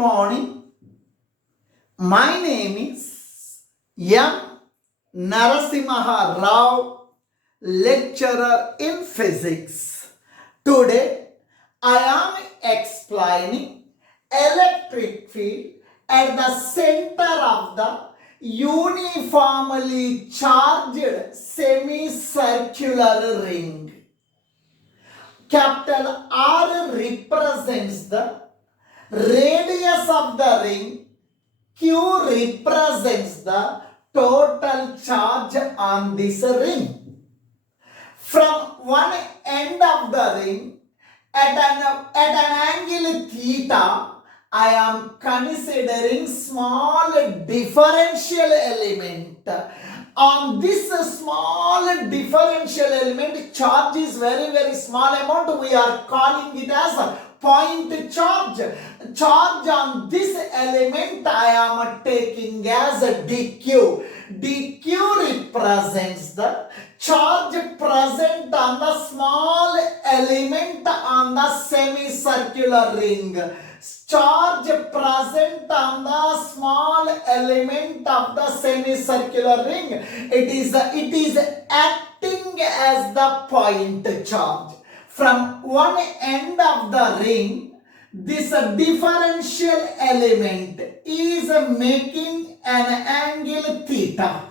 morning. My name is NARASIMHARAO, lecturer in physics. Today, I am explaining electric field at the center of the uniformly charged semicircular ring. Capital R represents the radius of the ring. Q represents the total charge on this ring. From one end of the ring, at an angle theta, I am considering small differential element. On this small differential element, charge is very small amount. We are calling it as a point charge. Charge on this element I am taking as a dq. dq represents the charge present on the small element on the semicircular ring. Charge present on the small element of the semicircular ring. It is acting as the point charge. From one end of the ring, this differential element is making an angle theta.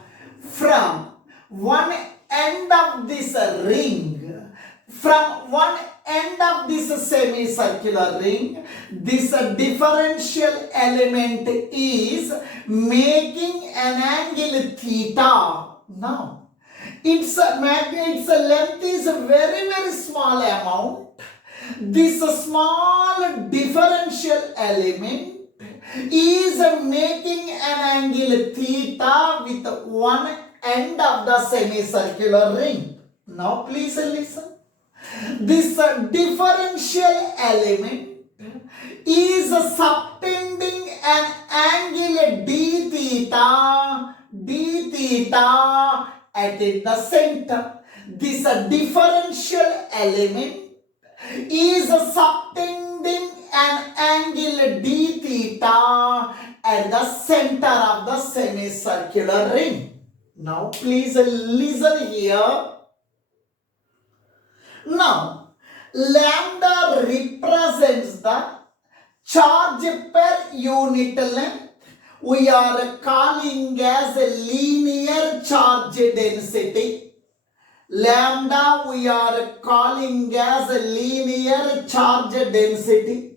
From one end of this ring, from one end of this semicircular ring, this differential element is making an angle theta. Now, its length is a very small amount. This small differential element is making an angle theta with one end of the semicircular ring. Now please listen. This differential element is subtending an angle d theta at the center. This differential element is subtending an angle d theta at the center of the semicircular ring. Now please listen here. Now, lambda represents the charge per unit length. We are calling as a linear charge density. Lambda we are calling as a linear charge density.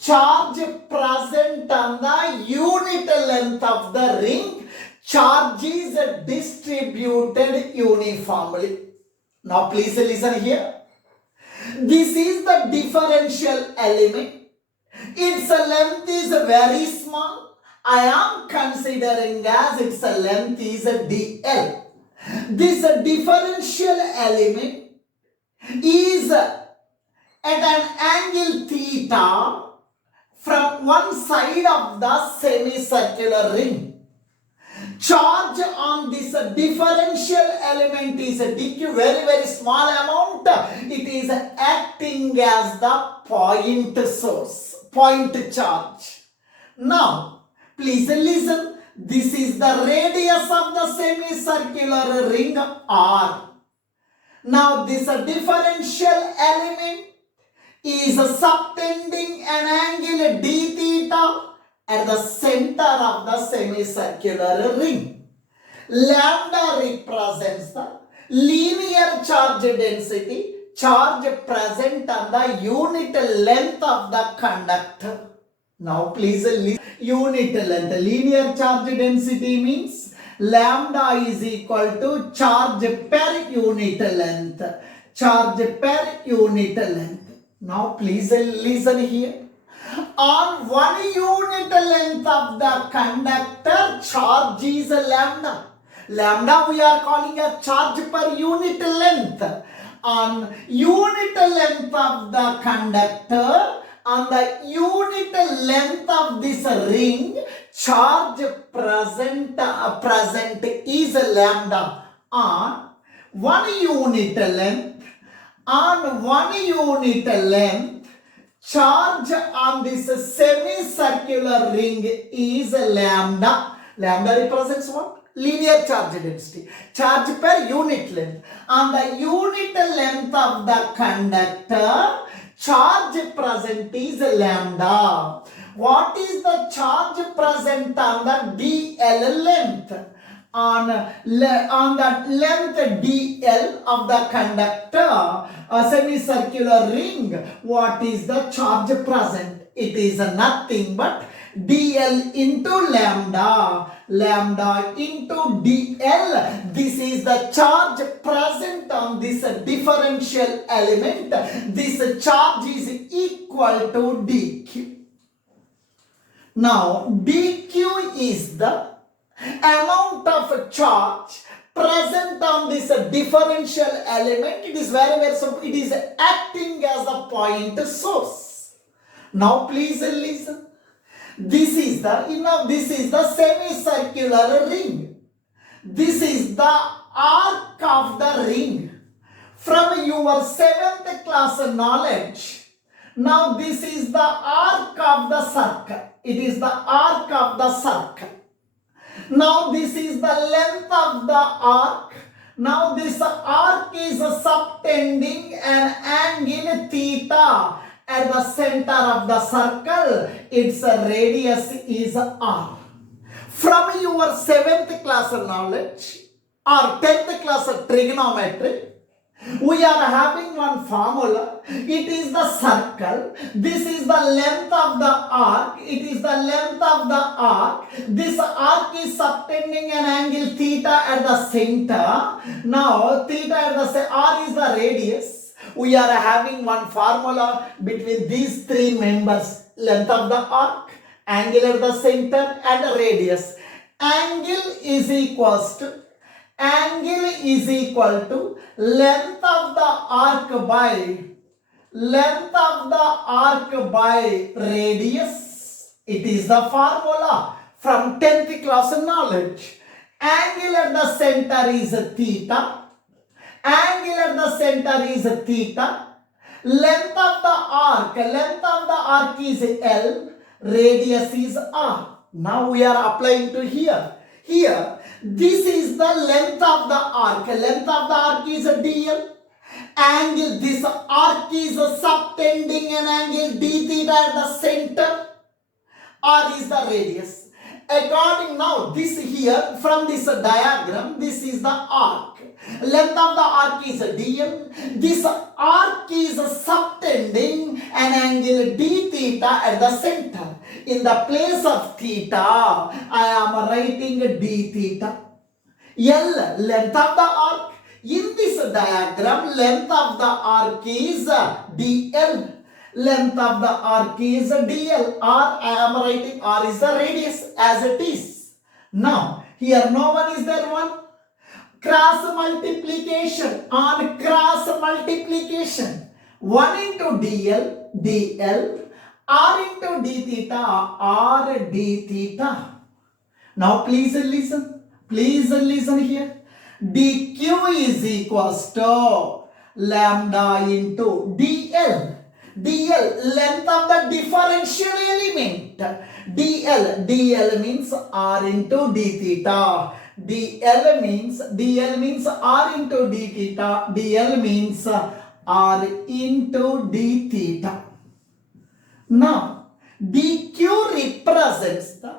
Charge present on the unit length of the ring. Charge is distributed uniformly. Now please listen here. This is the differential element. Its length is very small. I am considering as its length is dl. This differential element is at an angle theta from one side of the semicircular ring. Charge on this differential element is dq, very small amount. It is acting as the point source, point charge. Now, please listen. This is the radius of the semicircular ring R. Now, this differential element is subtending an angle d theta at the center of the semicircular ring. Lambda represents the linear charge density, charge present on the unit length of the conductor. Now please listen. Unit length. Linear charge density means lambda is equal to charge per unit length. Charge per unit length. Now please listen here. On one unit length of the conductor, charge is lambda. Lambda we are calling a charge per unit length. On unit length of the conductor, on the unit length of this ring, charge present is lambda. On one unit length, charge on this semicircular ring is lambda. Lambda represents what? Linear charge density. Charge per unit length. On the unit length of the conductor, charge present is lambda. What is the charge present on the dl length? On the length dl of the conductor, a semicircular ring, what is the charge present? It is nothing but dl into lambda. Lambda into dl. This is the charge present on this differential element. This charge is equal to dq. Now dq is the amount of charge present on this differential element. It is very simple. It is acting as a point source. Now please listen. This is the semicircular ring. This is the arc of the ring. From your 7th class knowledge, now this is the arc of the circle. It is the arc of the circle. Now this is the length of the arc. Now this arc is subtending an angle theta at the center of the circle. Its radius is r. From your 7th class knowledge or 10th class trigonometry, we are having one formula. It is the circle. This is the length of the arc. It is the length of the arc. This arc is subtending an angle theta at the center. Now theta at the r is the radius. We are having one formula between these three members: length of the arc, angle at the center, and radius. Angle is equal to length of the arc by radius. It is the formula from 10th class knowledge. Angle at the center is theta. Angle at the center is theta. Length of the arc is L. Radius is R. Now we are applying to here. Here, this is the length of the arc. Length of the arc is dl. Angle, this arc is subtending an angle d theta at the center. R is the radius. According now, this here, from this diagram, this is the arc. Length of the arc is dl. This arc is subtending an angle d theta at the center. In the place of theta, I am writing d theta. L, length of the arc. In this diagram, length of the arc is dl. Length of the arc is dl. R, I am writing r is the radius as it is. Now, here no one is there one. Cross multiplication. On cross multiplication, 1 into dl, r into d theta, r d theta. Now please listen here. dq is equals to lambda into dl. dl, length of the differential element. dl means r into d theta. dl means r into d theta. dl means r into d theta. Now, dq represents the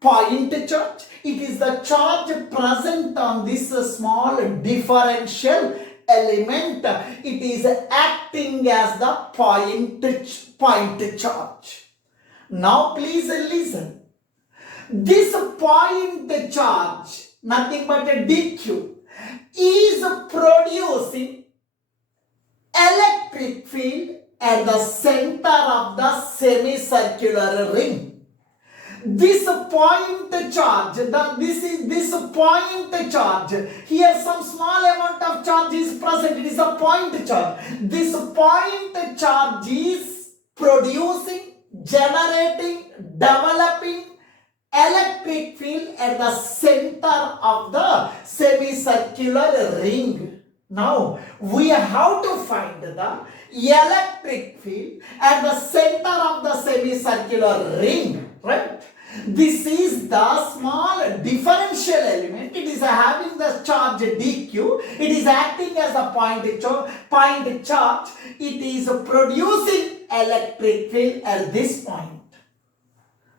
point charge. It is the charge present on this small differential element. It is acting as the point charge. Now, please listen. This point charge, nothing but a dq, is producing electric field at the center of the semicircular ring. This point charge, this point charge, here some small amount of charge is present. It is a point charge. This point charge is producing, generating, developing electric field at the center of the semicircular ring. Now, we have to find the electric field at the center of the semicircular ring, right? This is the small differential element. It is having the charge dq. It is acting as a point charge. It is producing electric field at this point.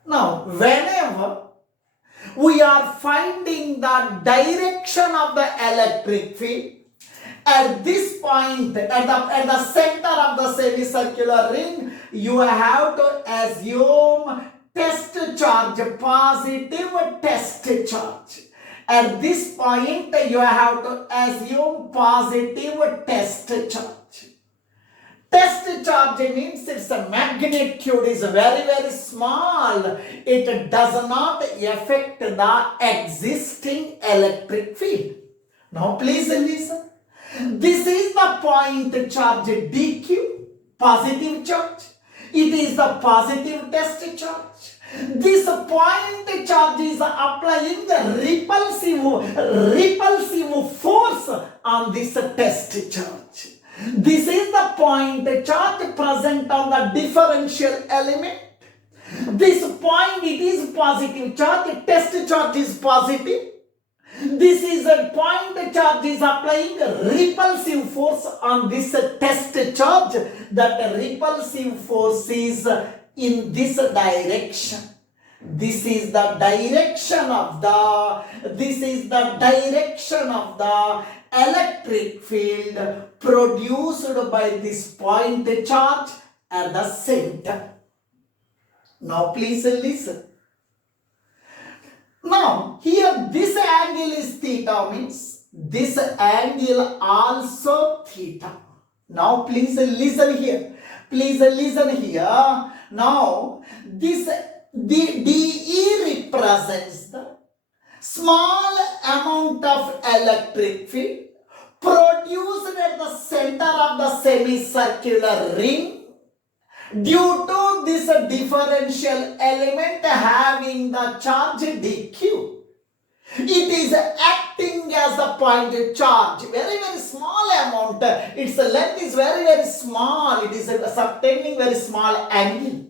Now, whenever we are finding the direction of the electric field, at this point, at the center of the semicircular ring, you have to assume test charge, positive test charge. At this point, you have to assume positive test charge. Test charge means its magnitude is very small. It does not affect the existing electric field. Now please listen. This is the point charge dq, positive charge. It is the positive test charge. This point charge is applying the repulsive force on this test charge. This is the point charge present on the differential element. This point, it is positive charge, test charge is positive. This is a point charge is applying repulsive force on this test charge. That repulsive force is in this direction. This is the direction of the electric field produced by this point charge at the center. Now please listen. Now here this angle is theta, means this angle also theta. Now please listen here. Please listen here. Now this DE represents the small amount of electric field produced at the center of the semicircular ring due to this differential element having the charge dq. It is acting as a point charge, very small amount. Its length is very small. It is subtending very small angle.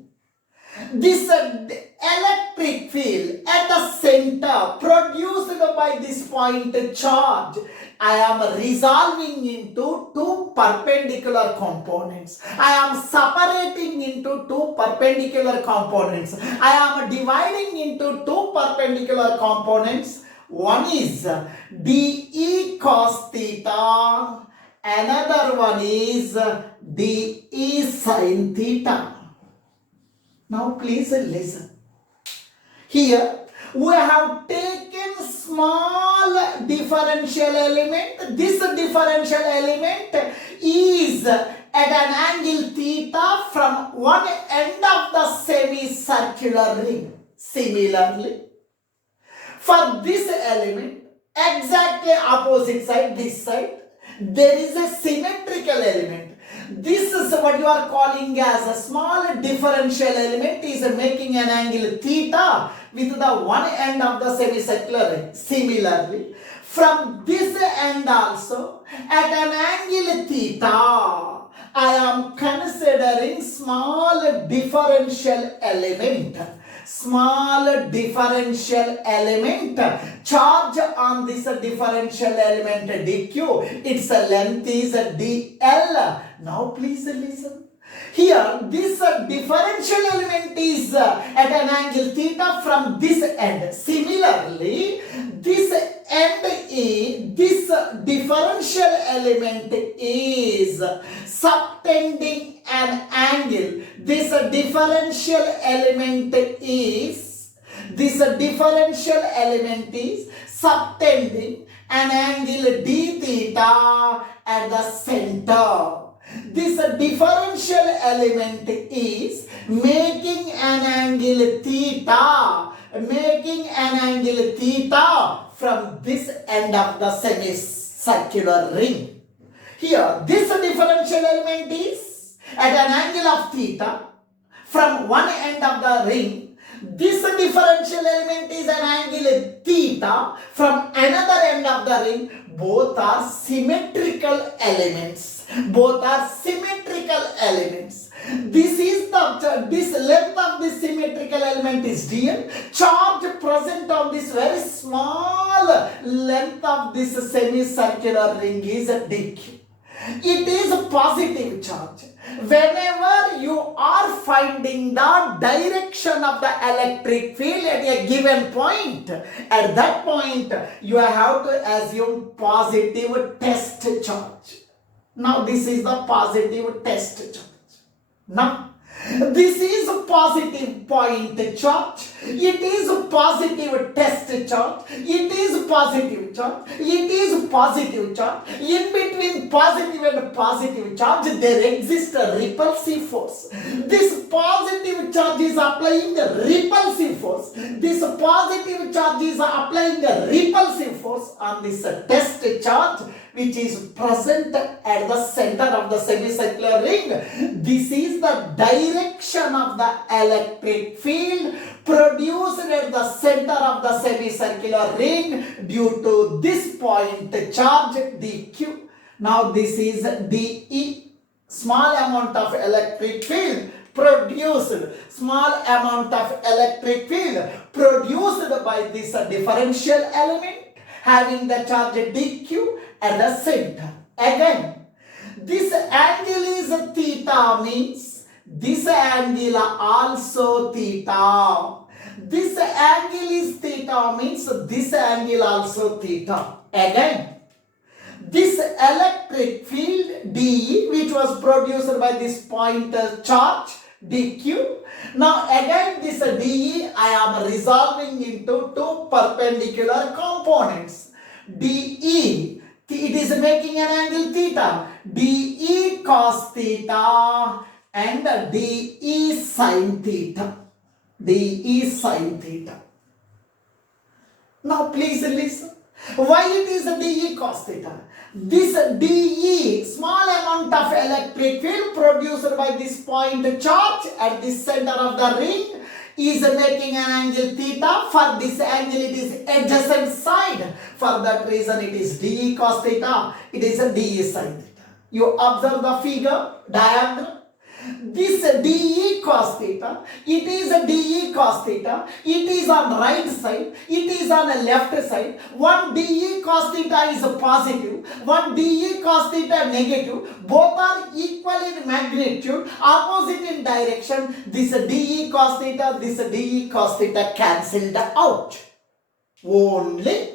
This electric field at the center produced by this point charge, I am resolving into two perpendicular components. I am separating into two perpendicular components. I am dividing into two perpendicular components. One is dE cos theta, another one is dE sin theta. Now please listen. Here we have taken small differential element. This differential element is at an angle theta from one end of the semicircular ring. Similarly, for this element, exactly opposite side, this side, there is a symmetrical element. This is what you are calling as a small differential element is making an angle theta with the one end of the semicircular ring. Similarly, from this end also at an angle theta, I am considering small differential element. Small differential element, charge on this differential element dq, its length is dl. Now please listen. Here this differential element is at an angle theta from this end. Similarly, this differential element is subtending an angle. This differential element is subtending an angle d theta at the center. This differential element is making an angle theta from this end of the semicircular ring. Here, this differential element is at an angle of theta from one end of the ring. This differential element is an angle theta from another end of the ring. both are symmetrical elements. Both are symmetrical elements. This length of this symmetrical element is dl. Charge present on this very small length of this semicircular ring is dq. It is a positive charge. Whenever you are finding the direction of the electric field at a given point, at that point you have to assume positive test charge. Now this is the positive test charge. Now this is a positive point charge. It is a positive test charge. It is a positive charge. It is a positive charge. In between positive and positive charge, there exists a repulsive force. This positive charge is applying a repulsive force. This positive charge is applying a repulsive force on this test charge, which is present at the center of the semicircular ring. This is the direction of the electric field produced at the center of the semicircular ring due to this point charge dq. Now this is dE, small amount of electric field produced, small amount of electric field produced by this differential element having the charge dq at the center. Again, this angle is theta, means this angle also theta. This angle is theta, means this angle also theta. Again, this electric field dE, which was produced by this point charge dq. Now again this dE I am resolving into two perpendicular components. dE, it is making an angle theta. dE cos theta and dE sin theta. dE sin theta. Now please listen. Why it is dE cos theta? This dE, small amount of electric field produced by this point charge at the center of the ring, is making an angle theta. For this angle it is adjacent side. For that reason it is dE cos theta. It is a dE sin theta. You observe the figure diagram. This dE cos theta, it is a dE cos theta, it is on right side, it is on the left side. One dE cos theta is positive, one dE cos theta negative. Both are equal in magnitude, opposite in direction. This dE cos theta, this dE cos theta cancelled out. Only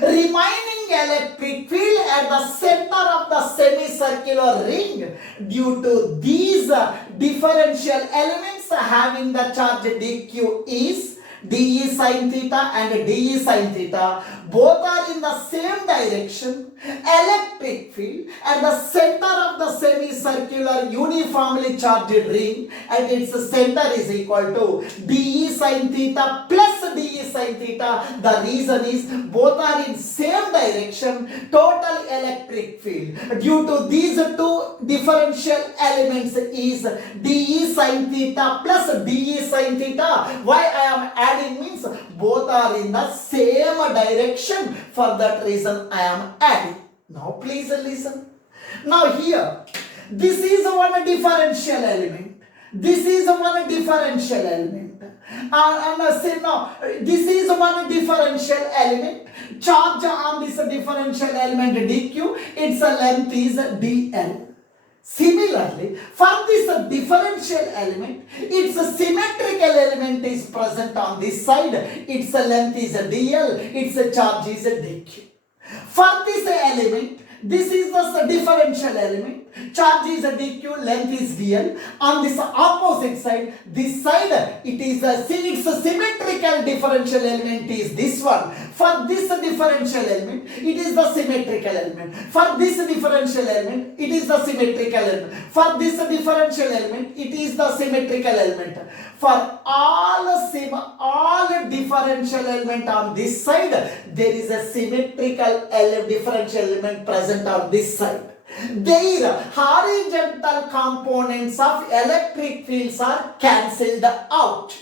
remaining electric field at the center of the semicircular ring due to these differential elements having the charge dq is dE sin theta and dE sin theta. Both are in the same direction. Electric field at the center of the semicircular uniformly charged ring at its center is equal to dE sin theta plus dE sin theta. The reason is both are in same direction. Total electric field due to these two differential elements is dE sin theta plus dE sin theta. Why I am adding means both are in the same direction. For that reason I am adding. Now please listen. Now here, this is one differential element. This is one differential element. Say now, this is one differential element. Charge on this differential element dq, its length is dl. Similarly, for this differential element, its symmetrical element is present on this side. Its length is dl, its charge is dq. For this element, this is the differential element. Charge is dq, length is dl. On this opposite side, this side, its symmetrical differential element is this one. For this differential element, it is the symmetrical element. For this differential element, it is the symmetrical element. For this differential element, it is the symmetrical element. For all differential element on this side, there is a symmetrical differential element present on this side. Their horizontal components of electric fields are cancelled out.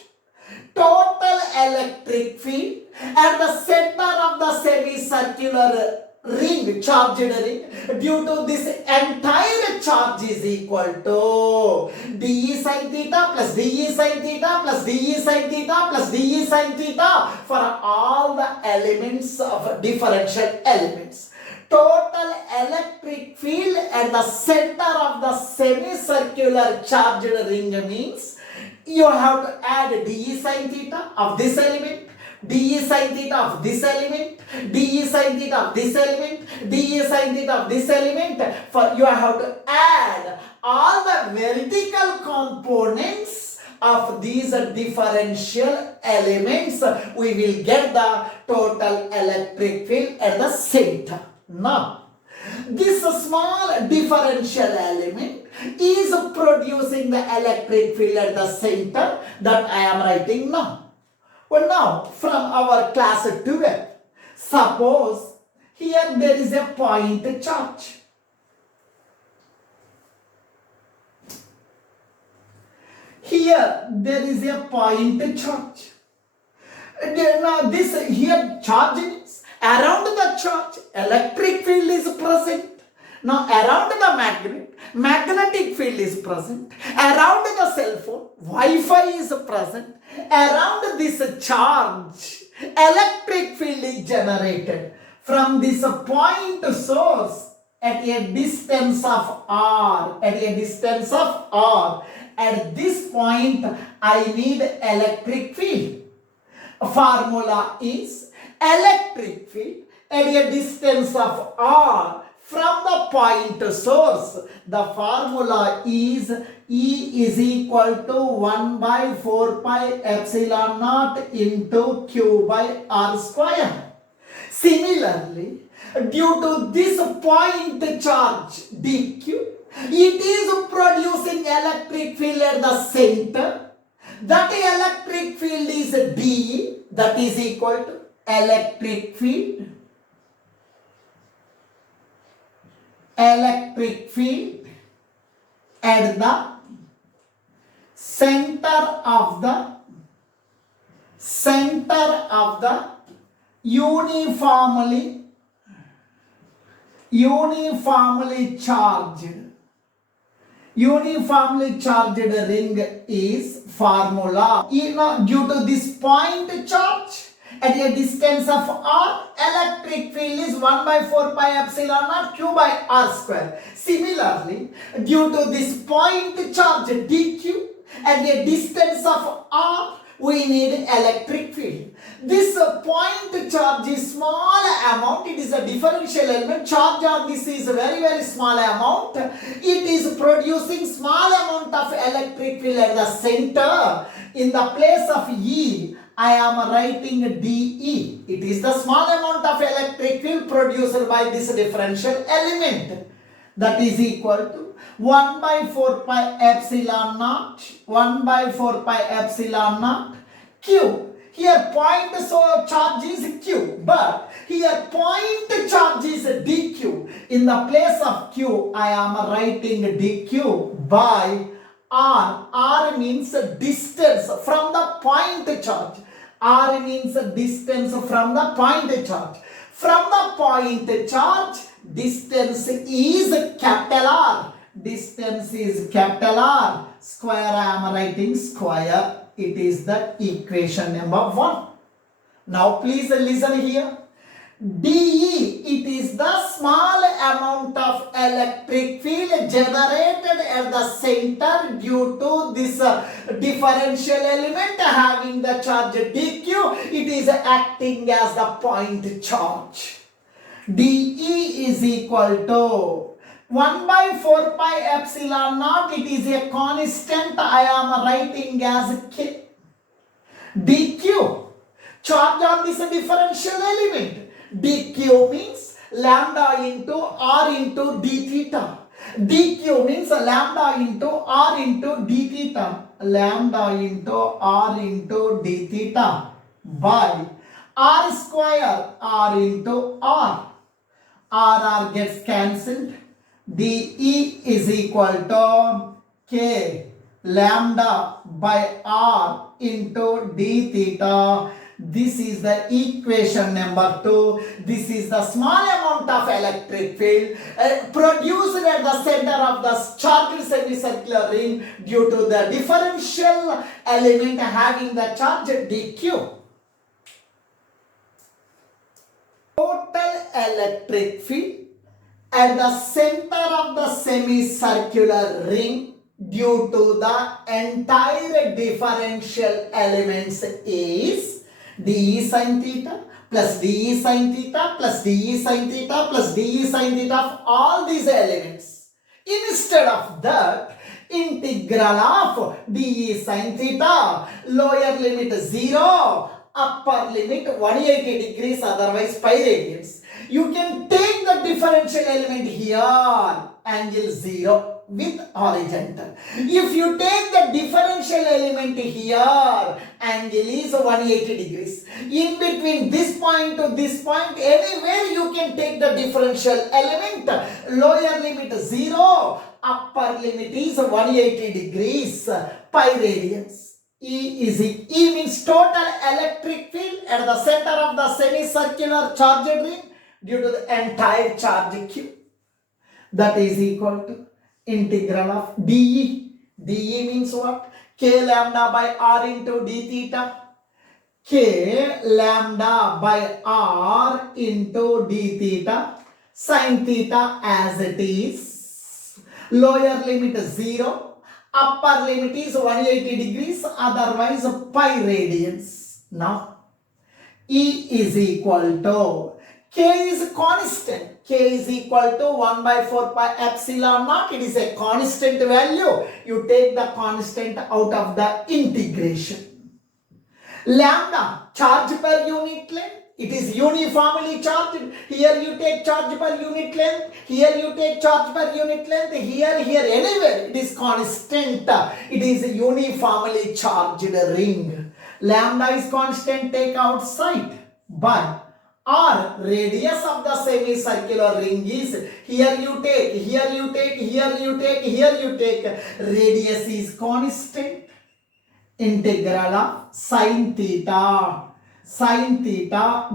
Total electric field at the center of the semicircular ring, charged ring, due to this entire charge is equal to dE sin theta plus dE sin theta plus dE sin theta plus dE sin theta for all the elements of differential elements. Total electric field at the center of the semicircular charged ring means you have to add dE sin theta of this element, dE sin theta of this element, dE sin theta of this element, dE sin theta of this element. For you have to add all the vertical components of these differential elements. We will get the total electric field at the center. Now, this small differential element is producing the electric field at the center that I am writing now. Well, now from our class 12, suppose here there is a point charge. Here there is a point charge. Now this here charge is around the charge, electric field is present. Now around the magnet, magnetic field is present. Around the cell phone, Wi-Fi is present. Around this charge, electric field is generated from this point source at a distance of r. At this point, I need electric field. Formula is electric field at a distance of r from the point source. The formula is E is equal to 1 by 4 pi epsilon naught into Q by R square. Similarly, due to this point charge dq, it is producing electric field at the center. That electric field is dE, that is equal to electric field at the center of the uniformly charged ring is formula. Due to this point charge at a distance of r, electric field is 1 by 4 pi epsilon naught Q by R square. Similarly, due to this point charge dq at a distance of r, we need electric field. This point charge is small amount. It is a differential element. Charge on this is very small amount. It is producing small amount of electric field at the center. In the place of E, I am writing dE. It is the small amount of electric field produced by this differential element. That is equal to 1 by 4 pi epsilon naught, Q. Here point charge is Q, but here point charge is dQ. In the place of Q, I am writing dQ by R. R means distance from the point charge. R means distance from the point charge. From the point charge, distance is capital R. Distance is capital R. Square, I am writing square. It is the equation number 1. Now please listen here. dE, it is the small amount of electric field generated at the center due to this differential element having the charge dq. It is acting as the point charge. dE is equal to 1 by 4 pi epsilon naught. It is a constant. I am writing as K. dq, charge on this differential element. dq means lambda into r into d theta. dq means lambda into r into d theta. Lambda into r into d theta by r square r into r. R gets cancelled. dE is equal to K lambda by r into d theta. This is the equation number 2. This is the small amount of electric field produced at the center of the charged semicircular ring due to the differential element having the charge dq. Total electric field at the center of the semicircular ring due to the entire differential elements is dE sin theta plus dE sin theta plus dE sin theta plus dE sin theta of all these elements. Instead of that, integral of dE sin theta, lower limit 0, upper limit 180 degrees, otherwise pi radians. You can take the differential element here, angle 0 with horizontal. If you take the differential element here, angle is 180 degrees. In between this point to this point, anywhere you can take the differential element. Lower limit 0, upper limit is 180 degrees, pi radians. E means total electric field at the center of the semicircular charged ring due to the entire charge Q. That is equal to integral of dE. dE means what? K lambda by R into d theta. K lambda by R into d theta. Sin theta as it is. Lower limit 0. Upper limit is 180 degrees, otherwise pi radians. Now, E is equal to, K is constant. K is equal to 1 by 4 pi epsilon naught. It is a constant value. You take the constant out of the integration. Lambda, charge per unit length. It is uniformly charged. Here you take charge per unit length. Here you take charge per unit length. Here, anywhere. It is constant. It is a uniformly charged ring. Lambda is constant, take outside. But R, radius of the semicircular ring is, here you take, here you take, here you take, here you take. Radius is constant. Integral of sin theta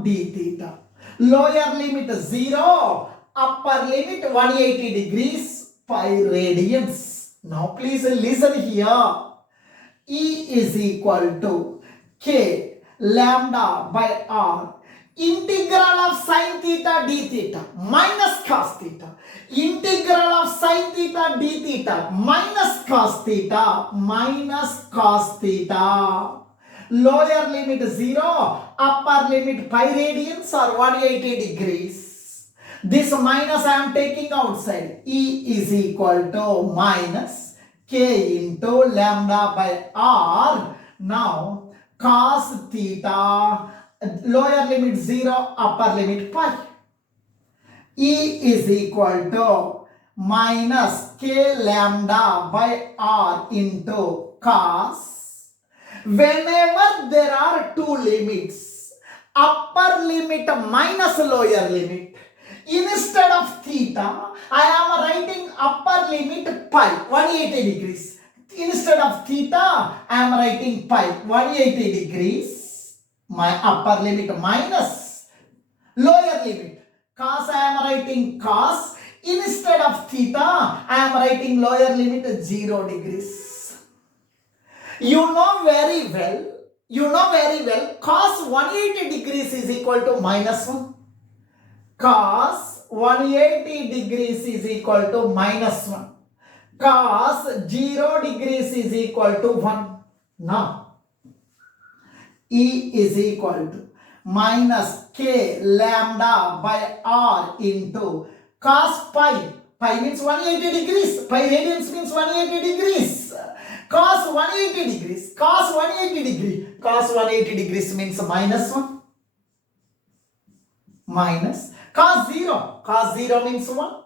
d theta. Lower limit 0, upper limit 180 degrees, pi radians. Now please listen here. E is equal to K lambda by R. Integral of sin theta d theta minus cos theta. Integral of sin theta d theta minus cos theta Lower limit 0, upper limit pi radians or 180 degrees. This minus I am taking outside. E is equal to minus K into lambda by R. Now cos theta, lower limit 0, upper limit pi. E is equal to minus K lambda by R into cos. Whenever there are two limits, upper limit minus lower limit, instead of theta, I am writing upper limit pi, 180 degrees. Instead of theta, I am writing pi, 180 degrees. My upper limit minus lower limit. Cos, I am writing cos. Instead of theta, I am writing lower limit 0 degrees. You know very well, cos 180 degrees is equal to minus 1. Cos 180 degrees is equal to minus 1. Cos 0 degrees is equal to 1. Now, E is equal to minus K lambda by R into cos pi. Pi means 180 degrees. Pi radians means 180 degrees. Cos 180 degrees. Cos 180 degree. Cos 180 degrees means minus 1. Minus. Cos 0. Cos 0 means 1.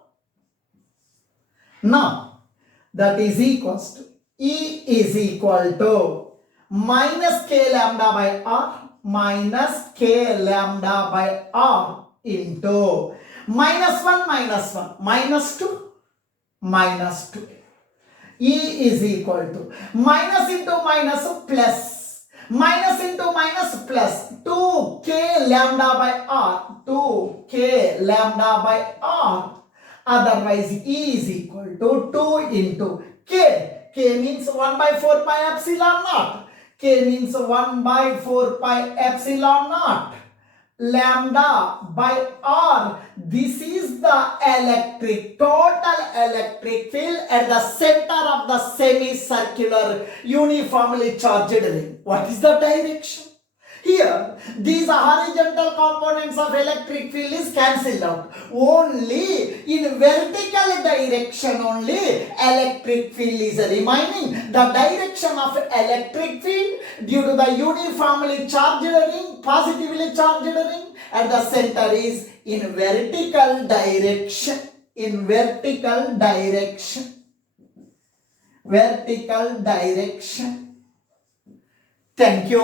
Now, that is equals to E is equal to minus K lambda by R minus K lambda by R into minus 1 minus 1 minus 2 minus 2. E is equal to minus into minus plus. Minus into minus plus. 2 lambda by r, 2k lambda by r. Otherwise, E is equal to 2 into k. K means 1 by 4 pi epsilon naught. K means 1 by 4 pi epsilon naught. Lambda by r. This is the total electric field at the center of the semicircular uniformly charged ring. What is the direction? Here, these horizontal components of electric field is cancelled out. Only in vertical direction only electric field is remaining. The direction of electric field due to the uniformly charged ring, positively charged ring at the center is in vertical direction. In vertical direction. Vertical direction. Thank you.